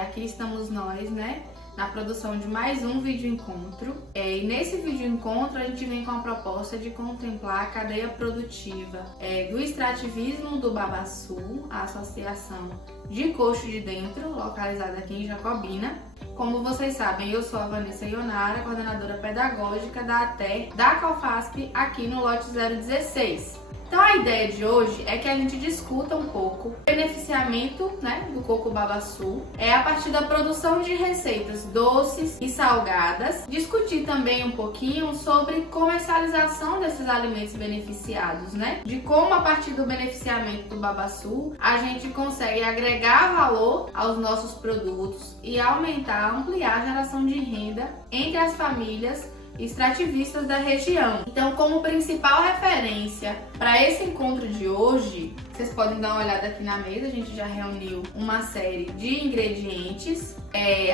aqui estamos nós, né, na produção de mais um vídeo encontro. E nesse vídeo encontro a gente vem com a proposta de contemplar a cadeia produtiva do extrativismo do Babaçu, a associação de coxo de dentro, localizada aqui em Jacobina. Como vocês sabem, eu sou a Vanessa Ionara, coordenadora pedagógica da ATER da CAUFASP aqui no lote 016. Então a ideia de hoje é que a gente discuta um pouco o beneficiamento, né, do coco babaçu, a partir da produção de receitas doces e salgadas, discutir também um pouquinho sobre comercialização desses alimentos beneficiados, né, de como a partir do beneficiamento do babaçu a gente consegue agregar valor aos nossos produtos e aumentar, ampliar a geração de renda entre as famílias extrativistas da região. Então, como principal referência para esse encontro de hoje, vocês podem dar uma olhada aqui na mesa, a gente já reuniu uma série de ingredientes.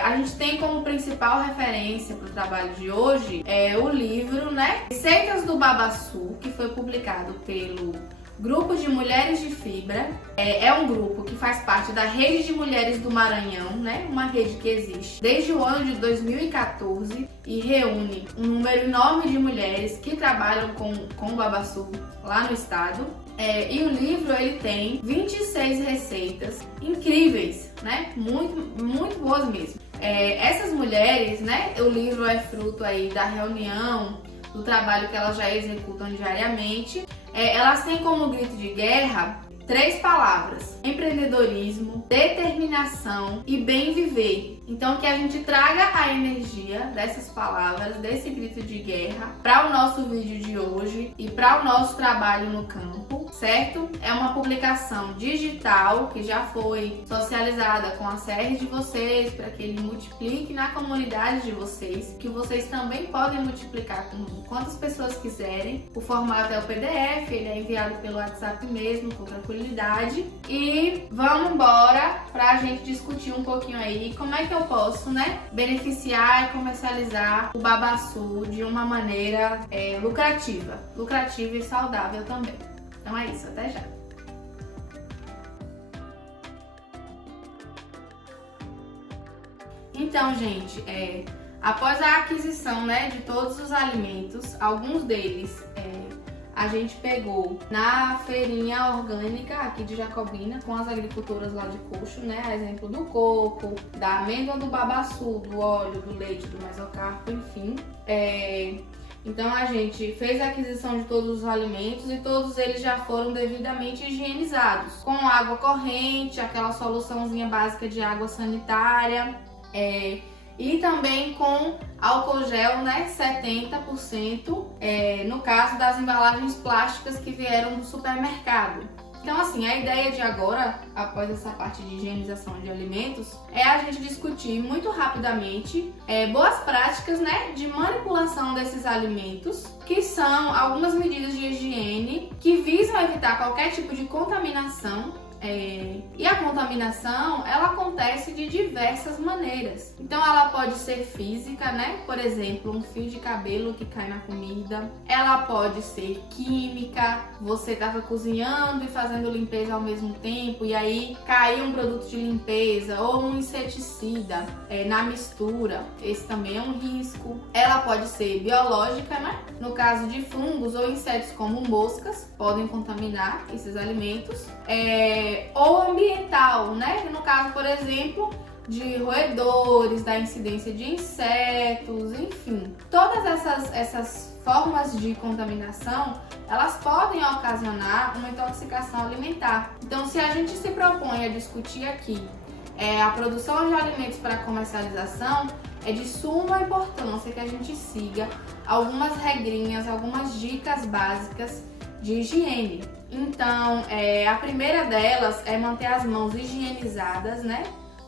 A gente tem como principal referência para o trabalho de hoje o livro, né, Receitas do Babaçu, que foi publicado pelo Grupo de Mulheres de Fibra. É um grupo que faz parte da Rede de Mulheres do Maranhão, né? Uma rede que existe desde o ano de 2014 e reúne um número enorme de mulheres que trabalham com o babaçu lá no estado. E o livro ele tem 26 receitas incríveis, né? Muito boas mesmo. Essas mulheres, né? O livro é fruto aí da reunião, do trabalho que elas já executam diariamente. Elas têm como grito de guerra 3 palavras: empreendedorismo, determinação e bem viver. Então que a gente traga a energia dessas palavras, desse grito de guerra, para o nosso vídeo de hoje e para o nosso trabalho no campo, certo? É uma publicação digital que já foi socializada com a série de vocês para que ele multiplique na comunidade de vocês, que vocês também podem multiplicar com quantas pessoas quiserem. O formato é o PDF, ele é enviado pelo WhatsApp mesmo, com tranquilidade. E vamos embora para a gente discutir um pouquinho aí como é que eu posso, né, beneficiar e comercializar o babaçu de uma maneira lucrativa e saudável também. Então é isso, até já! Então, gente, após a aquisição, né, de todos os alimentos, alguns deles a gente pegou na feirinha orgânica aqui de Jacobina com as agricultoras lá de coxo, né? A exemplo do coco, da amêndoa do babaçu, do óleo, do leite, do mesocarpo, enfim. Então a gente fez a aquisição de todos os alimentos e todos eles já foram devidamente higienizados com água corrente, aquela soluçãozinha básica de água sanitária, e também com álcool gel, né, 70%, no caso das embalagens plásticas que vieram do supermercado. Então, assim, a ideia de agora, após essa parte de higienização de alimentos, é a gente discutir muito rapidamente boas práticas, né, de manipulação desses alimentos, que são algumas medidas de higiene que visam evitar qualquer tipo de contaminação. E a contaminação, ela acontece de diversas maneiras. Então ela pode ser física, né? Por exemplo, um fio de cabelo que cai na comida. Ela pode ser química. Você estava cozinhando e fazendo limpeza ao mesmo tempo e aí caiu um produto de limpeza ou um inseticida na mistura. Esse também é um risco. Ela pode ser biológica, né? No caso de fungos ou insetos como moscas, podem contaminar esses alimentos. Ou ambiental, né? No caso, por exemplo, de roedores, da incidência de insetos, enfim. Todas essas formas de contaminação, elas podem ocasionar uma intoxicação alimentar. Então, se a gente se propõe a discutir aqui a produção de alimentos para comercialização, é de suma importância que a gente siga algumas regrinhas, algumas dicas básicas de higiene. Então, a primeira delas é manter as mãos higienizadas, né?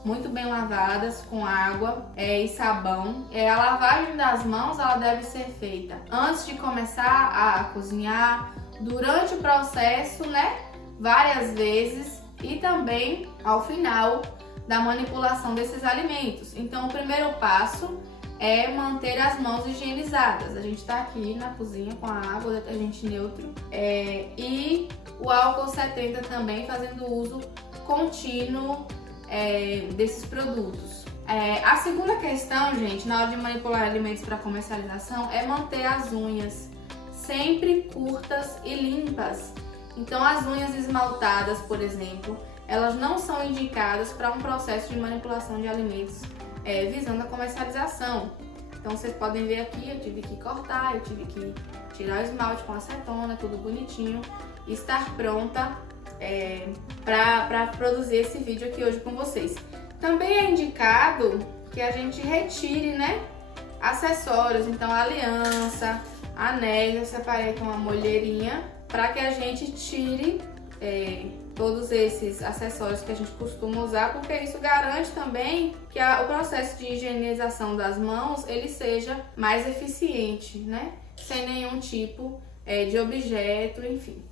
Muito bem lavadas com água e sabão. A lavagem das mãos ela deve ser feita antes de começar a cozinhar, durante o processo, né? Várias vezes e também ao final da manipulação desses alimentos. Então, o primeiro passo é manter as mãos higienizadas. A gente está aqui na cozinha com a água, o detergente neutro e o álcool 70 também, fazendo uso contínuo desses produtos. A segunda questão, gente, na hora de manipular alimentos para comercialização é manter as unhas sempre curtas e limpas. Então as unhas esmaltadas, por exemplo, elas não são indicadas para um processo de manipulação de alimentos visando a comercialização. Então vocês podem ver aqui, eu tive que cortar, eu tive que tirar o esmalte com acetona, tudo bonitinho, e estar pronta para produzir esse vídeo aqui hoje com vocês. Também é indicado que a gente retire, né, acessórios, então a aliança, anéis, eu separei com uma molheirinha para que a gente tire todos esses acessórios que a gente costuma usar, porque isso garante também que o processo de higienização das mãos ele seja mais eficiente, né, sem nenhum tipo de objeto, enfim.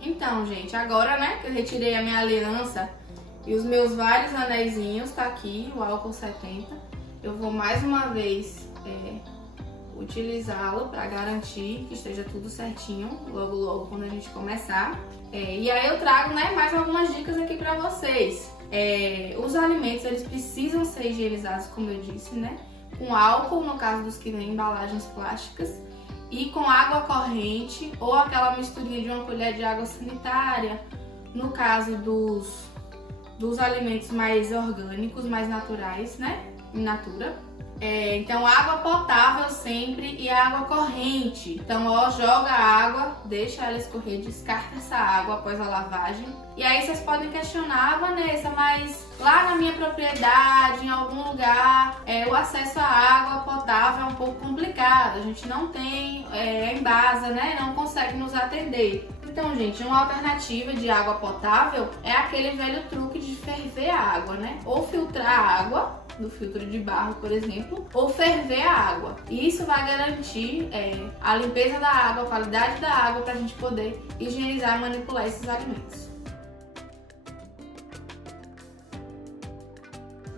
Então, gente, agora, né, que eu retirei a minha aliança e os meus vários anéisinhos, tá aqui o álcool 70, eu vou mais uma vez utilizá-lo para garantir que esteja tudo certinho logo quando a gente começar. E aí eu trago, né, mais algumas dicas aqui para vocês. Os alimentos, eles precisam ser higienizados, como eu disse, né, com álcool, no caso dos que vêm em embalagens plásticas, e com água corrente ou aquela misturinha de uma colher de água sanitária, no caso dos alimentos mais orgânicos, mais naturais, né, in natura. Então água potável sempre e água corrente. Então joga a água, deixa ela escorrer, descarta essa água após a lavagem. E aí vocês podem questionar, Vanessa, mas lá na minha propriedade, em algum lugar, o acesso à água potável é um pouco complicado. A gente não tem Embasa, né? Não consegue nos atender. Então, gente, uma alternativa de água potável é aquele velho truque de ferver a água, né? Ou filtrar a água do filtro de barro, por exemplo, ou ferver a água. E isso vai garantir a limpeza da água, a qualidade da água, para a gente poder higienizar e manipular esses alimentos.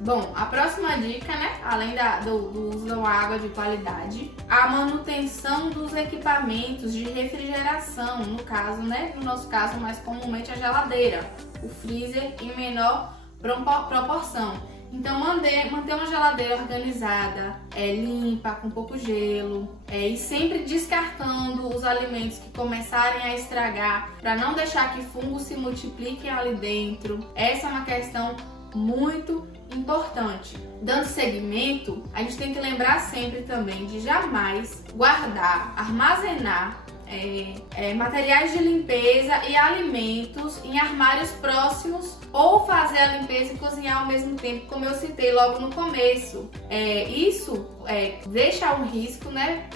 Bom, a próxima dica, né, além do uso da água de qualidade, a manutenção dos equipamentos de refrigeração, no caso, né, no nosso caso, mais comumente a geladeira, o freezer em menor proporção. Então manter uma geladeira organizada, limpa, com pouco gelo, e sempre descartando os alimentos que começarem a estragar, para não deixar que fungos se multipliquem ali dentro. Essa é uma questão muito importante. Dando seguimento, a gente tem que lembrar sempre também de jamais guardar, armazenar materiais de limpeza e alimentos em armários próximos ou fazer a limpeza e cozinhar ao mesmo tempo, como eu citei logo no começo. Isso deixa um risco, né?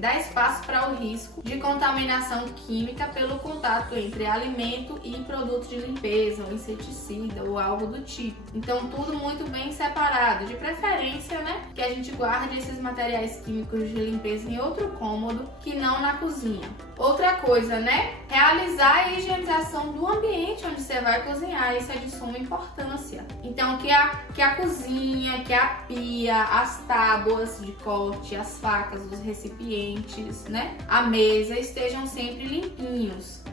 Dá espaço para o risco de contaminação química pelo contato entre alimento e produto de limpeza, ou inseticida, ou algo do tipo. Então, tudo muito bem separado. De preferência, né, que a gente guarde esses materiais químicos de limpeza em outro cômodo que não na cozinha. Outra coisa, né? Realizar a higienização do ambiente onde você vai cozinhar. Isso é de suma importância. Então, que a cozinha, que a pia, as tábuas de corte, as facas, os recipientes, né, a mesa estejam sempre limpinhos.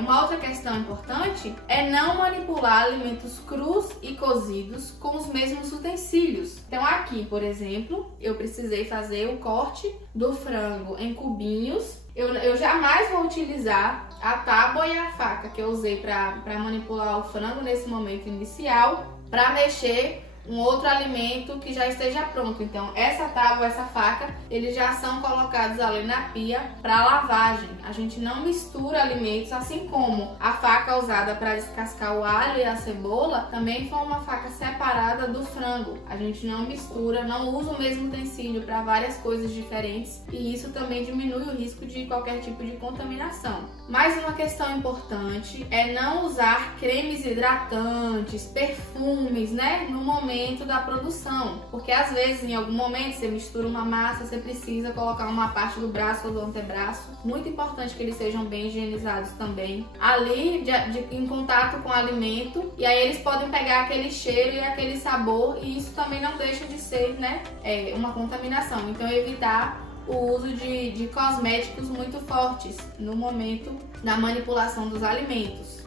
Uma outra questão importante é não manipular alimentos crus e cozidos com os mesmos utensílios. Então aqui, por exemplo, eu precisei fazer o corte do frango em cubinhos. Eu jamais vou utilizar a tábua e a faca que eu usei para manipular o frango nesse momento inicial para mexer um outro alimento que já esteja pronto. Então essa tábua, essa faca, eles já são colocados ali na pia para lavagem. A gente não mistura alimentos, assim como a faca usada para descascar o alho e a cebola também foi uma faca separada do frango. A gente não mistura, não usa o mesmo utensílio para várias coisas diferentes, e isso também diminui o risco de qualquer tipo de contaminação. Mais uma questão importante é não usar cremes hidratantes, perfumes, né, no momento da produção, porque às vezes em algum momento você mistura uma massa, você precisa colocar uma parte do braço ou do antebraço. Muito importante que eles sejam bem higienizados também ali em contato com o alimento, e aí eles podem pegar aquele cheiro e aquele sabor, e isso também não deixa de ser, né, uma contaminação. Então evitar o uso de cosméticos muito fortes no momento da manipulação dos alimentos.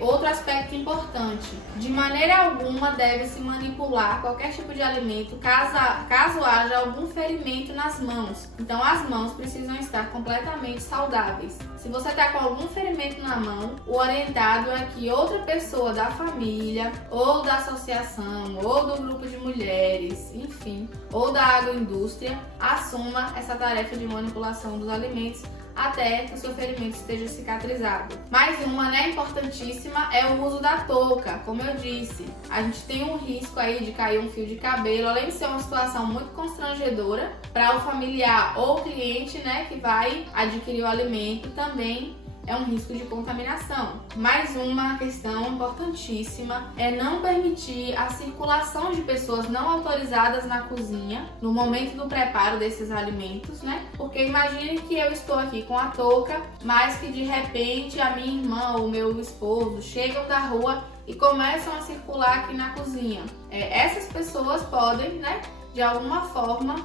Outro aspecto importante, de maneira alguma deve-se manipular qualquer tipo de alimento caso haja algum ferimento nas mãos. Então as mãos precisam estar completamente saudáveis. Se você está com algum ferimento na mão, o orientado é que outra pessoa da família, ou da associação, ou do grupo de mulheres, enfim, ou da agroindústria, assuma essa tarefa de manipulação dos alimentos até que o seu ferimento esteja cicatrizado. Mais uma, né, importantíssima, é o uso da touca. Como eu disse, a gente tem um risco aí de cair um fio de cabelo, além de ser uma situação muito constrangedora para o familiar ou cliente, né, que vai adquirir o alimento, também é um risco de contaminação. Mais uma questão importantíssima é não permitir a circulação de pessoas não autorizadas na cozinha no momento do preparo desses alimentos, né? Porque imagine que eu estou aqui com a touca, mas que de repente a minha irmã ou meu esposo chegam da rua e começam a circular aqui na cozinha. Essas pessoas podem, né, de alguma forma,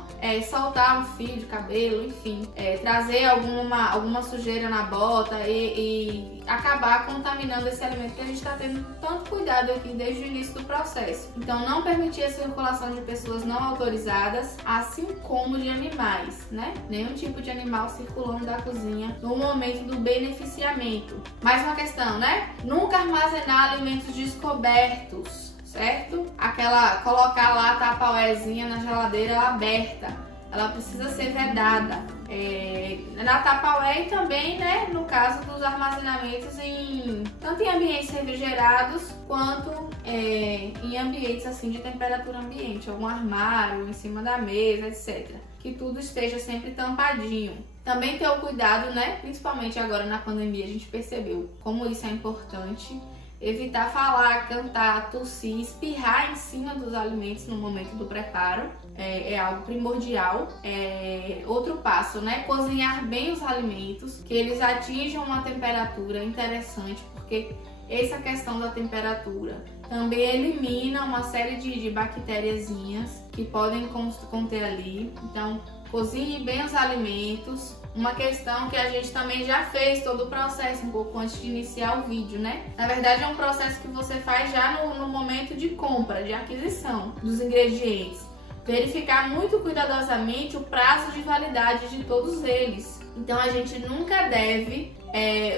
soltar um fio de cabelo, enfim, trazer alguma sujeira na bota e acabar contaminando esse alimento que a gente está tendo tanto cuidado aqui desde o início do processo. Então, não permitir a circulação de pessoas não autorizadas, assim como de animais, né? Nenhum tipo de animal circulando da cozinha no momento do beneficiamento. Mais uma questão, né? Nunca armazenar alimentos descobertos, certo? Colocar lá a tapauézinha na geladeira aberta, ela precisa ser vedada. Na tapaué e também, né, no caso dos armazenamentos tanto em ambientes refrigerados quanto em ambientes assim de temperatura ambiente, algum armário, em cima da mesa, etc. Que tudo esteja sempre tampadinho. Também ter o cuidado, né, principalmente agora na pandemia, a gente percebeu como isso é importante. Evitar falar, cantar, tossir, espirrar em cima dos alimentos no momento do preparo é algo primordial. Outro passo, né? Cozinhar bem os alimentos, que eles atinjam uma temperatura interessante, porque essa questão da temperatura também elimina uma série de bactériazinhas que podem conter ali. Então, cozinhe bem os alimentos. Uma questão que a gente também já fez todo o processo um pouco antes de iniciar o vídeo, né? Na verdade, é um processo que você faz já no momento de compra, de aquisição dos ingredientes. Verificar muito cuidadosamente o prazo de validade de todos eles. Então, a gente nunca deve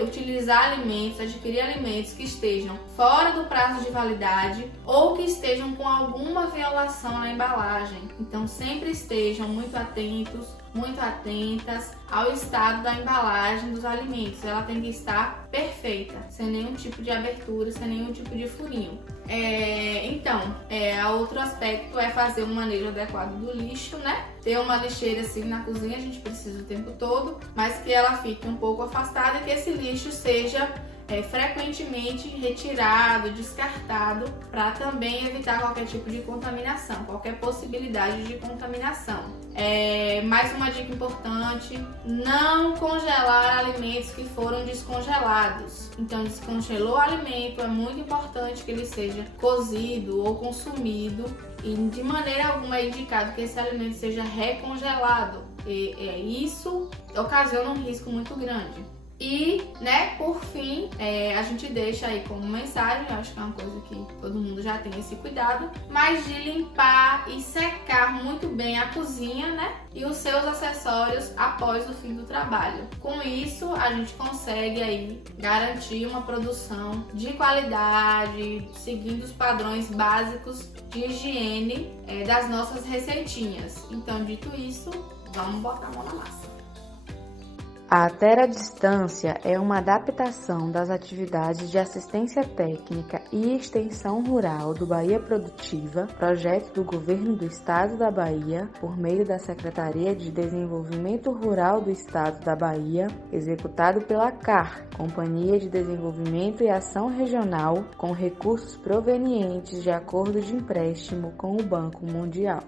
utilizar alimentos, adquirir alimentos que estejam fora do prazo de validade ou que estejam com alguma violação na embalagem. Então, sempre estejam muito atentos, muito atentas ao estado da embalagem dos alimentos. Ela tem que estar perfeita, sem nenhum tipo de abertura, sem nenhum tipo de furinho. Outro aspecto é fazer um manejo adequado do lixo, né? Ter uma lixeira assim na cozinha, a gente precisa o tempo todo, mas que ela fique um pouco afastada e que esse lixo seja frequentemente retirado, descartado, para também evitar qualquer tipo de contaminação, qualquer possibilidade de contaminação. Mais uma dica importante: não congelar alimentos que foram descongelados. Então, descongelou o alimento, é muito importante que ele seja cozido ou consumido, e de maneira alguma é indicado que esse alimento seja recongelado. Isso ocasiona um risco muito grande. E, né, por fim, a gente deixa aí como mensagem, eu acho que é uma coisa que todo mundo já tem esse cuidado, mas de limpar e secar muito bem a cozinha, né, e os seus acessórios após o fim do trabalho. Com isso, a gente consegue aí garantir uma produção de qualidade, seguindo os padrões básicos de higiene das nossas receitinhas. Então, dito isso, vamos botar a mão na massa. A Terra à Distância é uma adaptação das atividades de assistência técnica e extensão rural do Bahia Produtiva, projeto do Governo do Estado da Bahia, por meio da Secretaria de Desenvolvimento Rural do Estado da Bahia, executado pela CAR, Companhia de Desenvolvimento e Ação Regional, com recursos provenientes de acordo de empréstimo com o Banco Mundial.